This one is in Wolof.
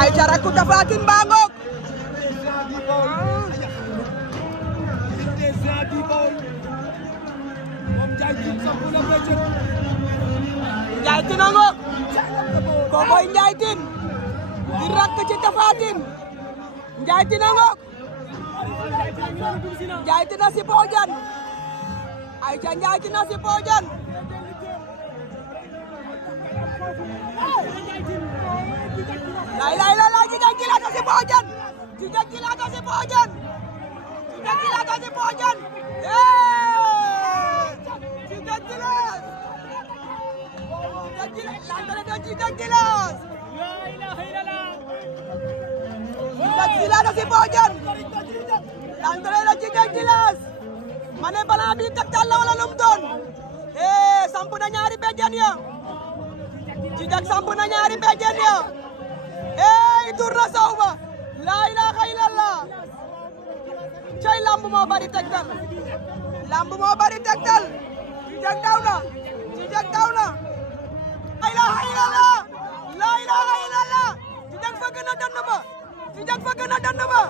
ay ca rakku Tapha Tine baa ngoog Ndiaye Tine a ngoog kookoy Ndiaye Tine di rakk ci Tapha Tine Ndiaye Tine a ngoog Ndiaye Tine a si Bodian ay ca Ndiaye Tine a si Bodian la Djidiack Djilass si Bodian Djidiack Djilass si Bodian Djidiack Djilass si Bodian Djidiack Djilass l'entrée de Djidiack Djilass Djidiack Djilass si Bodian l'entrée de Djidiack Djilass ma ne bala bi tegtal la wala lum doon samp na ñaari béjjén ya Djidiack samp na ñaari béjjén ya tur na saw ba laa ilaaha illallah cay lamb moo bari tegtal Djidiack daw na laa ilaaha illallah Djidiack fëgg na dënn ba